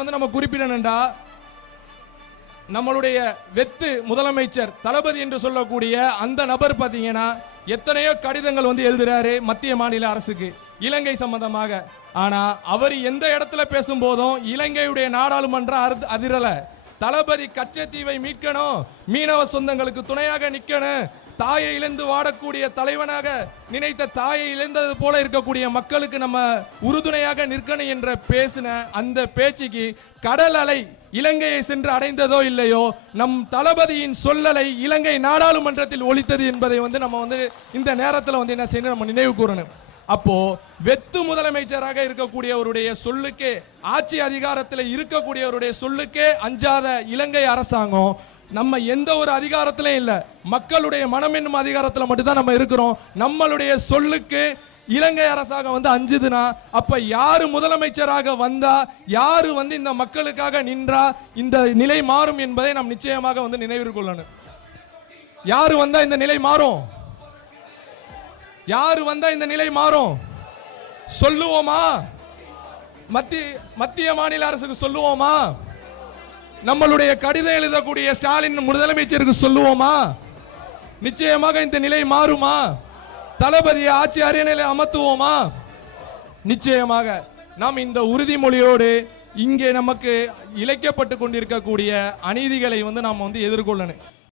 வந்து நம்ம குறிப்பிடணும்டா, நம்மளுடைய வெத்து முதலமைச்சர் தளபதி என்று சொல்லக்கூடிய அந்த நபர் பார்த்தீங்கன்னா எத்தனையோ கடிதங்கள் வந்து எழுதுறாரு மத்திய மாநில அரசுக்கு இலங்கை சம்பந்தமாக. ஆனா அவர் எந்த இடத்துல பேசும்போதும் இலங்கையுடைய நாடாளுமன்றம் அதிரல. தளபதி கச்சத்தீவை மீட்கணும், மீனவ சொந்தங்களுக்கு துணையாக நிக்கணும், தாயை இழந்து வாடக்கூடிய தலைவனாக நினைத்த தாயை இழந்தது போல இருக்கக்கூடிய மக்களுக்கு நம்ம உறுதுணையாக நிற்கணும் என்ற பேசின அந்த பேச்சுக்கு கடல் அலை இலங்கையை சென்று அடைந்ததோ இல்லையோ, நம் தளபதியின் சொல்லலை இலங்கை நாடாளுமன்றத்தில் ஒலித்தது என்பதை வந்து நம்ம வந்து இந்த நேரத்தில் வந்து என்ன செய்யணும், நம்ம நினைவு கூறணும். அப்போ வெத்து முதலமைச்சராக இருக்கக்கூடியவருடைய சொல்லுக்கே, ஆட்சி அதிகாரத்தில் இருக்கக்கூடியவருடைய சொல்லுக்கே அஞ்சாத இலங்கை அரசாங்கம் நம்ம எந்த ஒரு அதிகாரத்திலும் இல்ல, மக்களுடைய மனம் என்னும் அதிகாரத்தில் மட்டும்தான் நம்ம இருக்கிறோம். நம்மளுடைய சொல்லுக்கு இலங்கை அரசாங்கம் வந்து அஞ்சுதுன்னா அப்ப யாரு முதலமைச்சராக வந்தா, யாரு வந்து இந்த மக்களுக்காக நின்றா இந்த நிலை மாறும் என்பதை நாம் நிச்சயமாக வந்து நினைவில் கொள்ளணும். யாரு வந்தா இந்த நிலை மாறும்? யாரு வந்தா இந்த நிலை மாறும்? சொல்லுவோமா? மத்திய மாநில அரசுக்கு சொல்லுவோமா? நம்மளுடைய கடிதம் எழுதக்கூடிய ஸ்டாலின் முதலமைச்சருக்கு சொல்லுவோமா? நிச்சயமாக இந்த நிலை மாறுமா? தளபதியை ஆட்சி அரியணையில் அமர்த்துவோமா? நிச்சயமாக நாம் இந்த உறுதிமொழியோடு இங்கே நமக்கு இழைக்கப்பட்டு கொண்டிருக்கக்கூடிய அநீதிகளை வந்து நாம் வந்து எதிர்கொள்ளணும்.